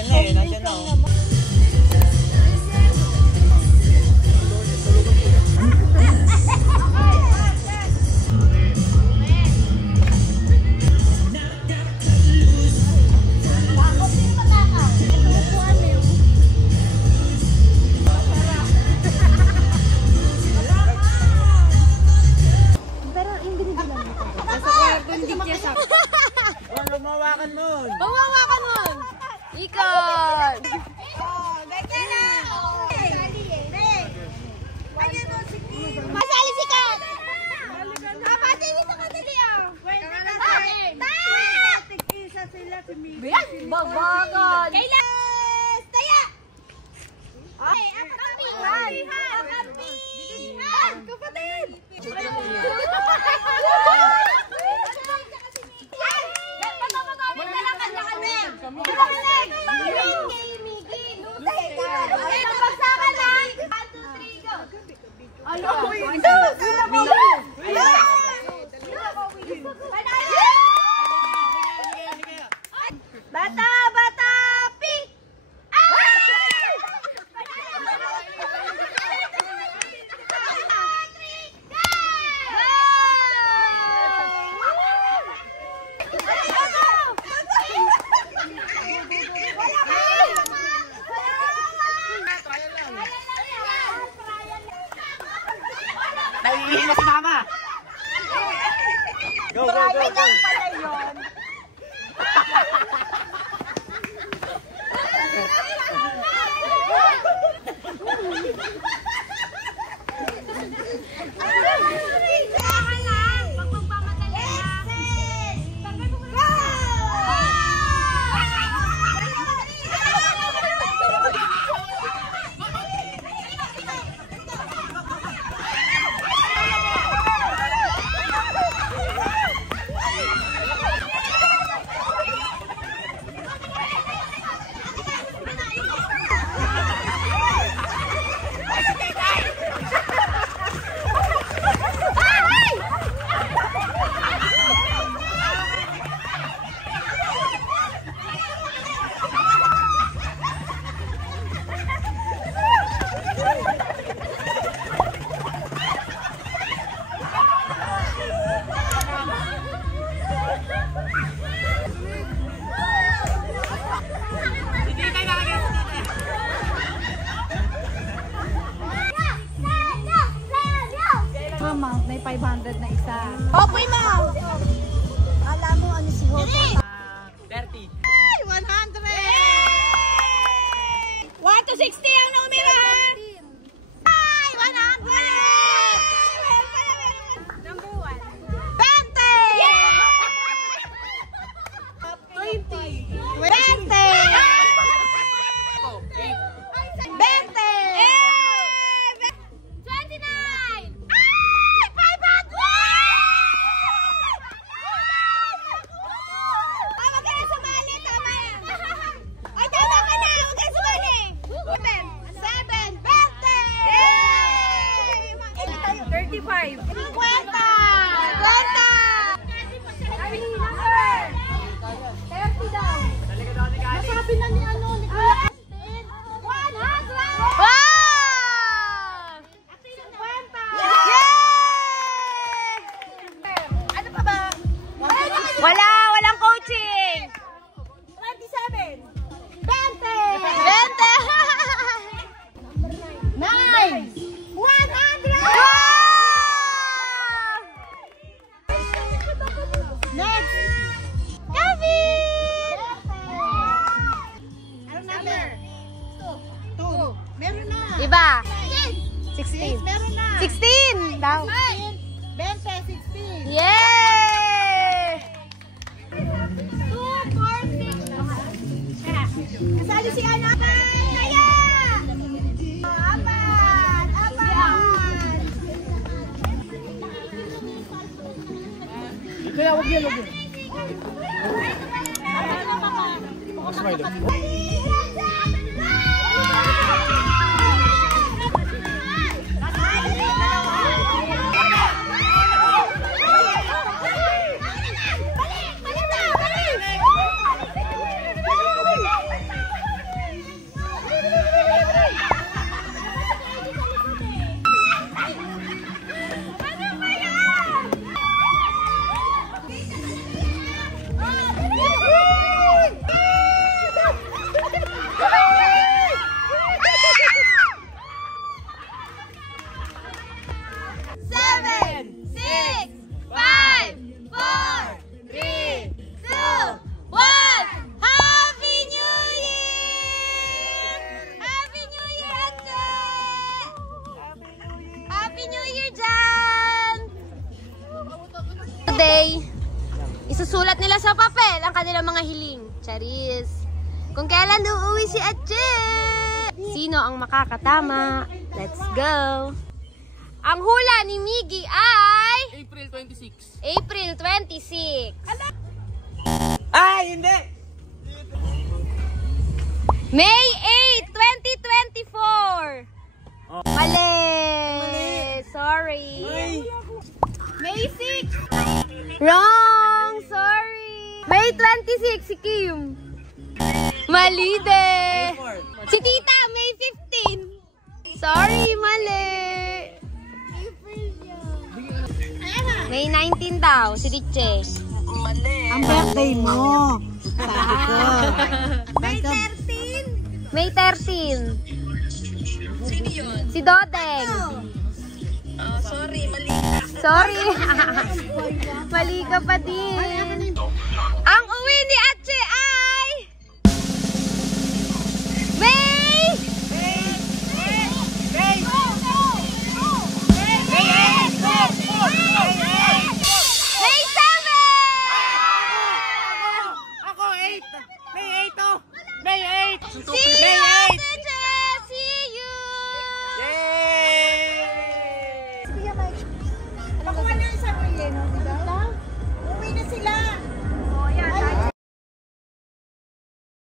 Ayan na eh, nandiyan na oh. Mawawakan nun! Mawawakan nun! Ikot! Ganyan na! Masali si Kat! Kapati dito ka dali ah! Tig-isa sila si Mimi. Babagan! Kailan! Taya! Ay, kapatihan! Kapatihan! Kapatid! Bata! Bata! Pink! Naiihi na si Mama! Go, go, go, go! Mama, may 500 na isa. Okay na! Alam mo ano si Hope? 30. 100! 1 to 60 ang numero ha! Ay! 100! Number 1. 20! Yeah! 20! 20! 35. 50! 50! Nasabi na ni ano, ni Kuya Astin. 100! Wow! 50! Yay! Ano pa ba? Walang coaching. 27! 20! 20! 9! 100! Next! Kevin! Anong number? 2. Meron na. Iba. 16. 16. Meron na. 16 daw. 20, 16. Yay! 2, 4, 6. Kasali si Ana. Kaya! Apat! Apat! Kaya huwag yan, huwag yan. Isusulat nila sa papel ang kanilang mga hiling. Charis. Kung kailan uuwi si Atche? Sino ang makakatama? Let's go. Ang hula ni Miggy ay... April 26. April 26. Ay, hindi! May 8, 2024. Mali. Sorry. May 6. Wrong. Sorry. May 26 si Kim. Mali de. Si Tita, May 15. Sorry, mali. May 19 daw, si Diche. Ang birthday mo. Sabi ko. May 13. Si Dodeng. Sorry. Mali ka pa din. Ang uwi ni Atche